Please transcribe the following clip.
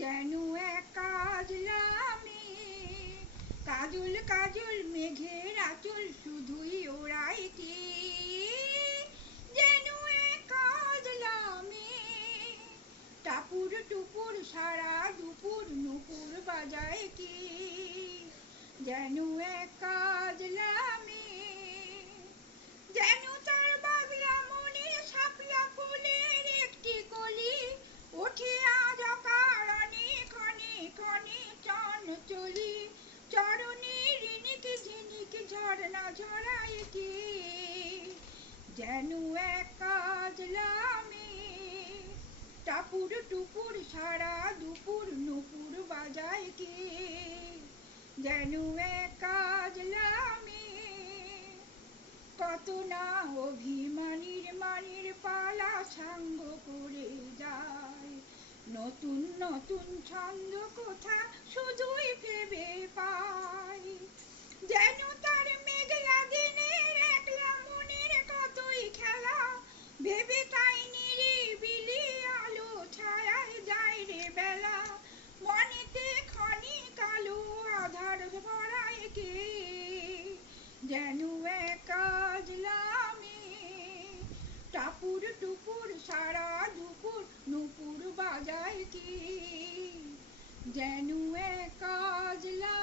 যেন এক কাজলা মেয়ে, কাজল কাজল মেঘের আঁচল শুধুই ওড়ায় কি। যেন এক কাজলা মেয়ে, টাপুর টুপুর সারা দুপুর নুপুর বাজায় কি। যেন এক কাজলা মেয়ে, যেন তার বাগলা মনে শাপলা ফুলের একটি কলি, ওঠে আজ অকারণে ক্ষণে ক্ষণে চঞ্চলি, চরণে রিনিক ঝিনিক ঝরনা ঝরায় কি। যেন এক কাজলা মেয়ে, টাপুর টুপুর সারা দুপুর নুপুর বাজায় কি। যেন এক কাজলা মেয়ে, কত না অভিমানীর মানির পালা সাঙ্গ করে যায়, নতুন নতুন ছন্দ কোথা শুধুই ভেবে পায়। যেন তার মেঘলা দিনের একলা মনের কতই খেলা, ভেবে তাই নিরিবিলি আলো ছায়ায় যায় রে বেলা, মনেতে ক্ষণিক আলো আধার ভরায় কে। যেন এক কাজলা মেয়ে, টাপুর টুপুর সারা দুপুর নুপুর বাজায় কি। যেন এক কাজলা